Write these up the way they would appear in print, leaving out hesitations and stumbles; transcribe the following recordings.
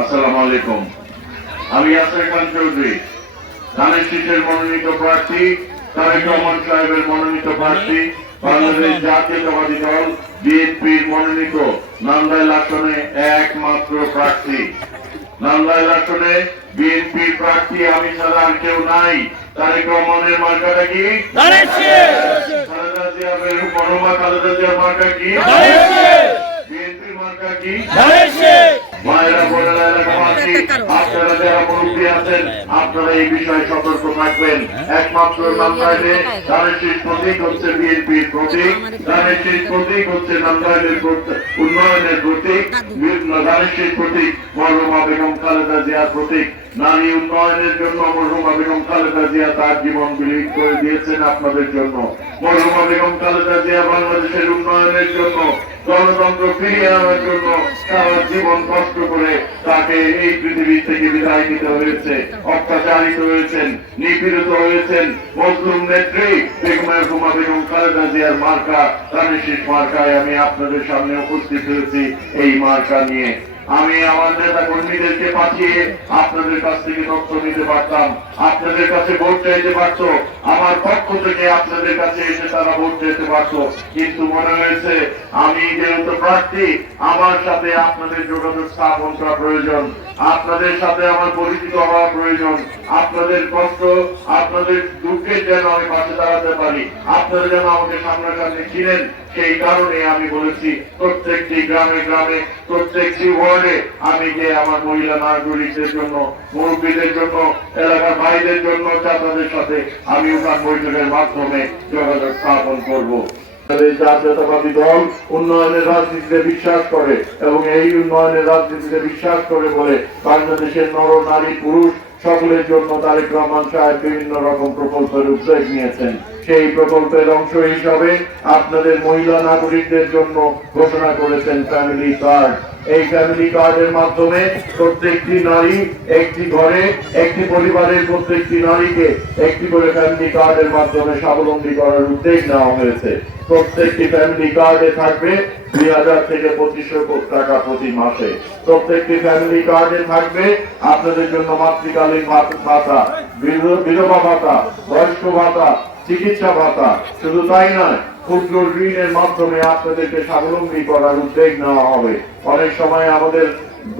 আসসালামু আলাইকুম। আমি আসিফ খান চৌধুরী, ধানের শীষের মনোনীত প্রার্থী, তারেক রহমান সাহেবের মনোনীত প্রার্থী, বাংলাদেশ জাতীয়তাবাদী দল বিএনপির মনোনীত নান্দাইল আসনে একমাত্র প্রার্থী। নান্দাইল আসনে বিএনপির প্রার্থী আমি ছাড়া আর কেউ নাই। তারেক রহমানের মার্কাটা কি? খালেদা জিয়ার মনোমা খালেদা জিয়ার মার্কা কি? বিএনপির মার্কা কি? মায়েরা বোনেরা এলাকাবাসী, আপনারা যারা মুরব্বী আছেন আপনারা এই বিষয়ে সতর্ক থাকবেন। একমাত্র নান্দাইলে ধানের শীষ প্রতীক হচ্ছে বিএনপির প্রতীক, ধানের শীষ প্রতীক হচ্ছে নান্দাইলের উন্নয়নের প্রতীক, ধানের শীষ প্রতীক মরহুমা বেগম খালেদা জিয়ার প্রতীক। নারী উন্নয়নের জন্য মরহুমা বেগম খালেদা জিয়া তার জীবন বিলীন করে দিয়েছেন আপনাদের জন্য। মরহুমা বেগম খালেদা জিয়া বাংলাদেশের উন্নয়নের জন্য, গণতন্ত্র ফিরিয়ে আনার জন্য সারা জীবন কষ্ট করে তাকে এই পৃথিবী থেকে বিদায় নিতে হয়েছে। অত্যাচারিত হয়েছেন, নিপীড়িত হয়েছেন। মজলুম নেত্রী মরহুমা বেগম খালেদা জিয়ার মার্কা ধানের শীষ মার্কায় আমি আপনাদের সামনে উপস্থিত হয়েছি। এই মার্কা নিয়ে আমি আমার নেতা কর্মীদেরকে পাঠিয়ে আপনাদের কাছ থেকে তথ্য নিতে পারতাম, আপনাদের কাছে ভোট চাইতে পারতো, আমার পক্ষ থেকে আপনাদের কাছে এসে তারা ভোট চাইতে পারত। কিন্তু মনে হয়েছে আমি যেহেতু প্রার্থী, আমার সাথে আপনাদের যোগাযোগ স্থাপন করা প্রয়োজন, আপনাদের সাথে আমার পরিচিত হওয়া প্রয়োজন, আপনাদের কষ্ট আপনাদের দুঃখে যেন আমি পাশে দাঁড়াতে পারি, আপনারা যেন আমাকে সামনাসামনি ছিলেন। সেই কারণে আমি বলেছি প্রত্যেকটি গ্রামে গ্রামে, প্রত্যেকটি ওয়ার্ডে আমি যে আমার মহিলা নাগরিকদের জন্য, মুরব্বীদের জন্য, এলাকার ভাইদের জন্য তাদের সাথে আমি উঠান বৈঠকের মাধ্যমে যোগাযোগ স্থাপন করব। জাতীয়তাবাদী দল উন্নয়নের রাজনীতিতে বিশ্বাস করে এবং এই উন্নয়নের রাজনীতিতে বিশ্বাস করে বলে বাংলাদেশের নর নারী পুরুষ সকলের জন্য তারেক রহমান সাহেব বিভিন্ন রকম প্রকল্পের উদ্যোগ নিয়েছেন। সেই প্রকল্পের অংশ হিসাবে আপনাদের মহিলা নাগরিকদের জন্য ঘোষণা করেছেন ফ্যামিলি কার্ড। এই ফ্যামিলি কার্ডের মাধ্যমে প্রত্যেকটি নারী একটি ঘরে, একটি পরিবারের প্রত্যেকটি নারীকে একটি করে ফ্যামিলি কার্ডের মাধ্যমে স্বাবলম্বী করার উদ্যোগ নেওয়া হয়েছে। প্রত্যেকটি ফ্যামিলি কার্ডে থাকবে 2000 থেকে 2500 টাকা প্রতি মাসে। প্রত্যেকটি ফ্যামিলি কার্ডে থাকবে আপনাদের জন্য মাতৃকালীন ভাতা, বিধবা ভাতা, বয়স্ক ভাতা, চিকিৎসা ভাতা। শুধু তাই নয়, ক্ষুদ্র ঋণের মাধ্যমে আপনাদেরকে স্বাবলম্বী করার উদ্যোগ নেওয়া হবে। অনেক সময় আমাদের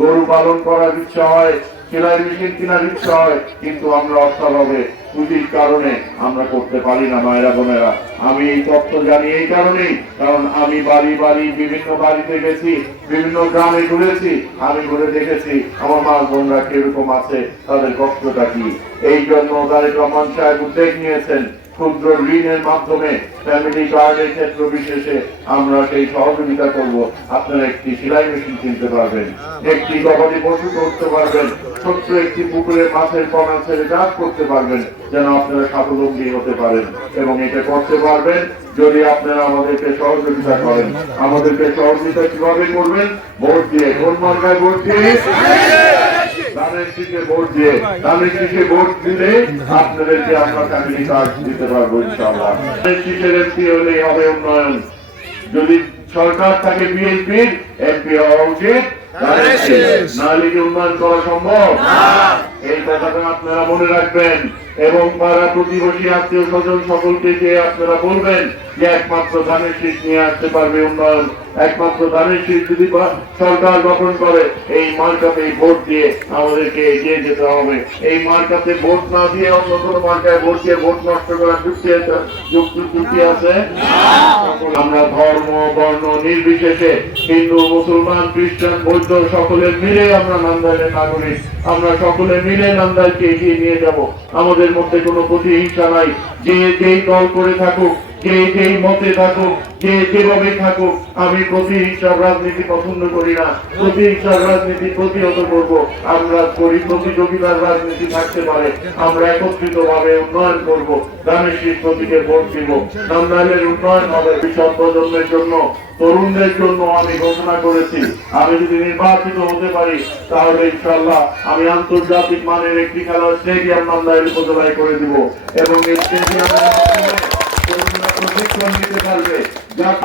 গরু পালন করার ইচ্ছা হয়, সেলাই মেশিন কেনার ইচ্ছা হয়, কিন্তু আমরা অর্থাভাবে পুঁজির কারণে আমরা করতে পারি না। মায়েরা বোনেরা, আমি এই তথ্য জানি এই কারণেই, কারণ আমি বাড়ি বাড়ি বিভিন্ন বাড়িতে গেছি, বিভিন্ন গ্রামে ঘুরেছি, আমি ঘুরে দেখেছি আমার মা বোনরা কিরকম আছে, তাদের কষ্টটা কি। এই জন্য তারেক রহমান সাহেব উদ্যোগ নিয়েছেন ক্ষুদ্র ঋণের মাধ্যমে ফ্যামিলি কার্ডের ক্ষেত্র বিশেষে আমরা সেই সহযোগিতা করব। আপনারা একটি সেলাই মেশিন কিনতে পারবেন, একটি গবাদি পশু করতে পারবেন, ছোট্ট একটি পুকুরে মাছের পোনা ছেড়ে চাষ করতে পারবেন, যেন আপনারা স্বাবলম্বী হতে পারেন। এবং এটা করতে পারবেন যদি আপনারা আমাদেরকে সহযোগিতা করেন। আমাদেরকে সহযোগিতা কিভাবে করবেন? ভোট দিয়ে। কোন মার্কায় ভোট দিয়ে? ধানের শীষে ভোট দিয়ে। ধানের শীষে ভোট দিলে আপনাদেরকে আমরা ফ্যামিলি কার্ড দিতে পারবো ইনশাআল্লাহ। ধানের শীষের এমপি হলেই হবে উন্নয়ন। যদি সরকার থাকে বিএনপির, এমপি হওয়া উচিত নাহলে কি উন্নয়ন করা সম্ভব? এই কথাটা আপনারা মনে রাখবেন এবং পাড়া প্রতিবেশী আত্মীয় স্বজন সকলকে যে আপনারা বলবেন যে একমাত্র ধানের শীষ নিয়ে আসতে পারবে উন্নয়ন। একমাত্র ধানের শীষ যদি সরকার গঠন করে, এই মার্কাতে ভোট দিয়ে আমাদেরকে এগিয়ে যেতে হবে। এই মার্কাতে ভোট না দিয়ে অন্য কোনো মার্কায় ভোট দিয়ে ভোট নষ্ট করার যুক্তি আছে? আমরা ধর্ম বর্ণ নির্বিশেষে হিন্দু মুসলমান খ্রিস্টান বৌদ্ধ সকলে মিলে আমরা নান্দাইলের নাগরিক। আমরা সকলে মিলে নান্দাইলকে এগিয়ে নিয়ে যাব। আমাদের মধ্যে কোনো প্রতিহিংসা নাই। যে যেই দল করে থাকুক, যে যেই মতে থাকুক, যে যেভাবে থাকুক, আমি প্রতিহিংসার রাজনীতি পছন্দ করি না। প্রতিহিংসার রাজনীতি প্রতিহত করব। আমরা করি প্রতিযোগিতার রাজনীতি থাকতে পারে, আমরা একত্রিত ভাবে উন্নয়ন করব। ধানের শীষ প্রতীকে ভোট দিব। নান্দাইলের উন্নয়ন হবে। ভবিষ্যৎ প্রজন্মের জন্য, তরুণদের জন্য আমি ঘোষণা করেছি, আমি যদি নির্বাচিত হতে পারি তাহলে ইনশাআল্লাহ আমি আন্তর্জাতিক মানের একটি খেলার স্টেডিয়াম নান্দাইল উপজেলায় করে দিব এবং এই স্টেডিয়ামের মাধ্যমে প্রশিক্ষণ নিতে পারবে।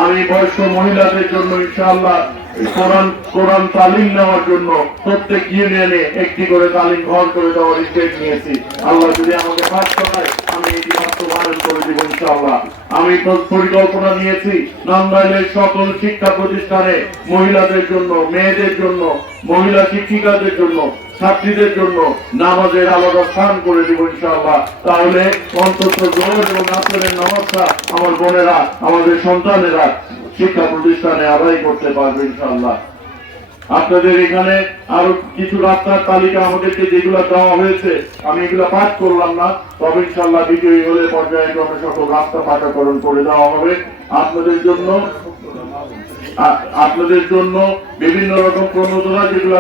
আমি বয়স্ক মহিলাদের জন্য ইনশাআল্লাহ কোরআন তালিম নেওয়ার জন্য প্রত্যেক ইউনিয়নে একটি করে তালিম ঘর করে দেওয়ার উদ্যোগ নিয়েছি। আল্লাহ যদি আমাকে পাঠ করায় আমি এটি বাস্তবায়ন করে দিব ইনশাআল্লাহ। আমি পরিকল্পনা নিয়েছি নান্দাইলের সকল শিক্ষা প্রতিষ্ঠানে মহিলাদের জন্য, মেয়েদের জন্য, মহিলা শিক্ষিকাদের জন্য, ছাত্রীদের জন্য নামাজের আলাদা স্থান করে দিব ইনশাআল্লাহ। তাহলে অন্তত জোহর এবং আসরের নামাজটা আমার বোনেরা, আমাদের সন্তানেরা শিক্ষা প্রতিষ্ঠানে আদায় করতে পারবে ইনশাআল্লাহ। আপনাদের এখানে আরো কিছু রাস্তার তালিকা আমাদেরকে যেগুলো দেওয়া হয়েছে, আমি এগুলো পাঠ করলাম না, তবে ইনশাআল্লাহ বিজয়ী হলে পর্যায়ক্রমে সকল রাস্তা পাকাকরণ করে দেওয়া হবে। আপনাদের জন্য বিভিন্ন রকম প্রণোদনা যেগুলো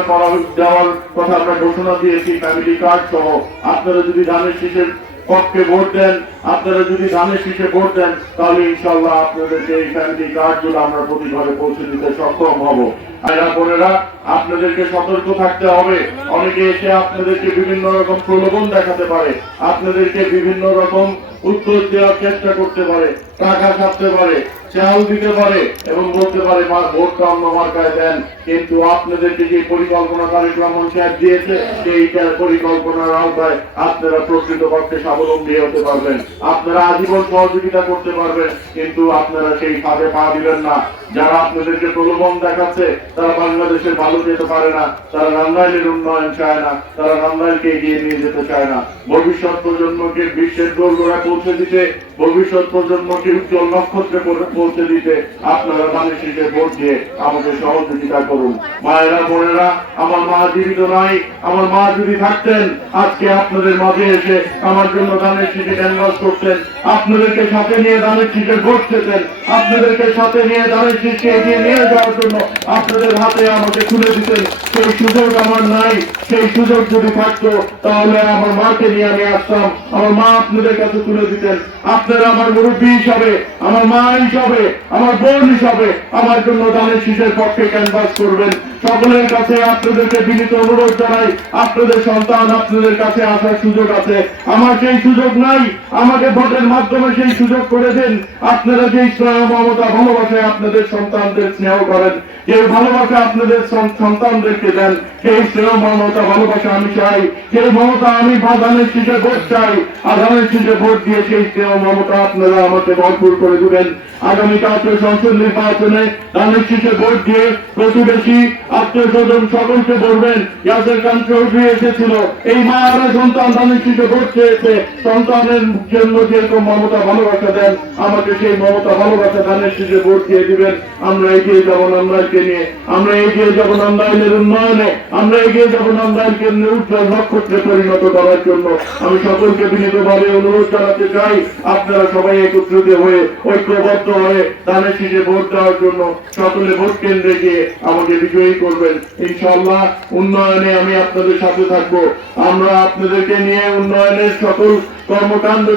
দেওয়ার কথা আমরা ঘোষণা দিয়েছি, ফ্যামিলি কার্ড সহ। আপনারা যদি ধানের শীষের পক্ষে ভোট দেন, আপনারা যদি ধানের শীষে ভোট দেন, তাহলে ইনশাআল্লাহ আপনাদেরকে এই ফ্যামিলি কার্ড গুলো আমরা প্রতি ঘরে পৌঁছে দিতে সক্ষম হব। ভাইরা বোনেরা, আপনাদেরকে সতর্ক থাকতে হবে। অনেকে এসে আপনাদেরকে বিভিন্ন রকম প্রলোভন দেখাতে পারে, আপনাদেরকে বিভিন্ন রকম উত্তর দেওয়ার চেষ্টা করতে পারে, টাকা ছাপতে পারে, চাল দিতে পারে এবং বলতে পারে ভোটটা অন্য মার্কায় দেন। কিন্তু আপনাদেরকে যে পরিকল্পনা কার্যক্রম দিয়েছে, সেই পরিকল্পনার আওতায় আপনারা প্রকৃতপক্ষে স্বাবলম্বী হতে পারবেন। আপনারা আজীবন সহযোগিতা করতে পারবেন, কিন্তু আপনারা সেই ফাঁদে পা দিবেন না। যারা আপনাদেরকে প্রলোভন দেখাচ্ছে তারা বাংলাদেশের ভালো যেতে পারে না, তারা নান্দাইলের উন্নয়ন চায় না, তারা নান্দাইলকে এগিয়ে নিয়ে যেতে চায় না। ভবিষ্যৎ প্রজন্মকে বিশ্বের দোরগোড়ায় পৌঁছে দিতে, ভবিষ্যৎ প্রজন্মকে উজ্জ্বল নক্ষত্রে পৌঁছে দিতে আপনারা ধানের শীষে ভোট দিয়ে আমাকে সহযোগিতা করুন। মায়েরা বোনেরা, আমার মা জীবিত নাই, আমার মা যদি থাকতেন আজকে আপনাদের মাঝে এসে আমার জন্য ধানের শীষে ক্যানভাস করতেন, আপনাদেরকে সাথে নিয়ে ধানের শীষে ভোট পেতেন, আপনাদেরকে সাথে নিয়ে ধানের শীষকে এগিয়ে নিয়ে যাওয়ার জন্য আপনাদের হাতে আমাকে তুলে দিতেন। সেই সুযোগ আমার নাই। সেই সুযোগ যদি থাকতো তাহলে আমার মাকে নিয়ে আমি আসতাম, আমার মা আপনাদের কাছে তুলে দিতেন। আপনারা আমার মুরব্বী হিসাবে, আমার মা হিসাবে, আমার বোন হিসাবে আমার জন্য ধানের শীষের পক্ষে ক্যানভাস করবেন। সকলের কাছে আপনাদেরকে বিনীত অনুরোধ জানাই, আপনাদের সন্তান আপনাদের কাছে আসার সুযোগ আছে, আমার সেই সুযোগ নাই। আমাকে ভোটের মাধ্যমে সেই সুযোগ করে দিন। আপনারা যে স্নেহ মমতা ভালোবাসায় আপনাদের সন্তানদের স্নেহ করেন, যে ভালোবাসা আপনাদের সন্তানদেরকে দেন, সেই স্নেহ মমতা ভালোবাসা আমি চাই, সেই মমতা আমি ধানের শীষে ভোট চাই। আর ধানের শীষে ভোট দিয়ে সেই স্নেহ মমতা আপনারা আমাকে ভরপুর করে দিবেন। আগামী জাতীয় সংসদ নির্বাচনে ধানের শীষে ভোট দিয়ে প্রতিবেশী, আত্মীয় স্বজন সকলকে বলবেন, ইয়াসের খান চৌধুরী এসেছিল, এই মারা সন্তান ধানের শীষে ভোট চেয়েছে, সন্তানের জন্য যেরকম মমতা ভালোবাসা দেন, আমাকে সেই মমতা ভালোবাসা ধানের শীষে ভোট দিয়ে দিবেন। আমরা এগিয়ে যাব নান্দাইলকে নিয়ে, আমরা এগিয়ে যাব নান্দাইলের উন্নয়নে, আমরা এগিয়ে যাব নান্দাইলকে উজ্জ্বল নক্ষত্রে পরিণত করার জন্য। আমি সকলকে বিনীতভাবে অনুরোধ জানাতে চাই, আপনারা সবাই একত্রিত হয়ে, ঐক্যবদ্ধ হয়ে ধানের শীষে ভোট দেওয়ার জন্য সকলে ভোট কেন্দ্রে গিয়ে আমাকে বিজয়ী করবেন। ইনশাআল্লাহ উন্নয়নে আমি আপনাদের সাথে থাকবো। আমরা আপনাদেরকে নিয়ে উন্নয়নের সকল কর্মকাণ্ড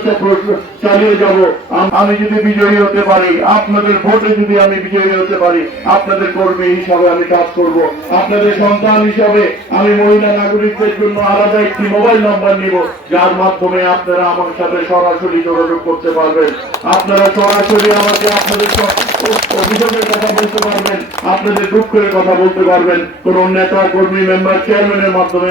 চালিয়ে যাব। আমি যদি বিজয়ী হতে পারি, আপনাদের ভোটে যদি আমি বিজয়ী হতে পারি, আপনাদের কর্মী হিসাবে আমি কাজ করব। আপনাদের সন্তান হিসাবে আমি মহিলা নাগরিকদের জন্য আলাদা একটি মোবাইল নাম্বার নিব, যার মাধ্যমে আপনারা আমার সাথে সরাসরি যোগাযোগ করতে পারবেন। আপনারা সরাসরি আমাকে আপনাদের অভিযোগের কথা বলতে পারবেন, আপনাদের দুঃখের কথা বলতে পারবেন। কোন নেতা, কর্মী, মেম্বার, চেয়ারম্যানের মাধ্যমে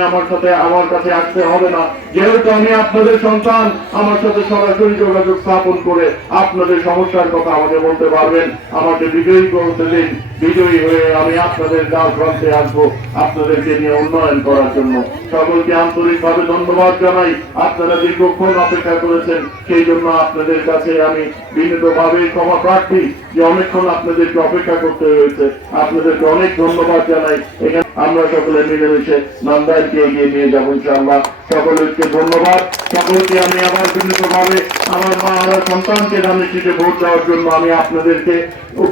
আমার কাছে আসতে হবে না। যেহেতু আমি আপনাদের সন্তান, আমার সাথে সরাসরি যোগাযোগ স্থাপন করে আপনাদের সমস্যার কথা আমাকে বলতে পারবেন। আমাকে বিজয়ী করতে দিন। বিজয়ী হয়ে আমি আপনাদের দ্বার প্রান্তে আসবো আপনাদেরকে নিয়ে উন্নয়ন করার জন্য। সকলকে আন্তরিকভাবে ধন্যবাদ জানাই। আপনারা দীর্ঘক্ষণ অপেক্ষা করেছেন, সেই জন্য আপনাদের কাছে আমি বিনীতভাবে ক্ষমা প্রার্থী যে অনেকক্ষণ আপনাদেরকে অপেক্ষা করতে হয়েছে। আপনাদেরকে অনেক ধন্যবাদ জানাই। এখানে আমরা সকলে মিলেমিশে নান্দাইলকে এগিয়ে নিয়ে যাবো ইনশাআল্লাহ। সকলকে ধন্যবাদ। সকলকে আমি আবার বিনীতভাবে আমার মা আমার সন্তানকে ধানের শীষে ভোট দেওয়ার জন্য আমি আপনাদেরকে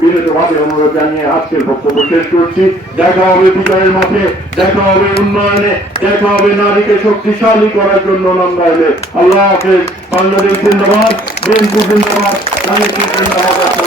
বিনীতভাবে অনুরোধ জানিয়ে আজকের বক্তব্য শেষ করছি। দেখা হবে বিজয়ের মাঠে, দেখা হবে উন্নয়নে, দেখা হবে নারীকে শক্তিশালী করার জন্য নান্দাইলে। আল্লাহ হাফেজ। বাংলাদেশ জিন্দাবাদ, বিএনপি জিন্দাবাদ, ধানের শীষ জিন্দাবাদ।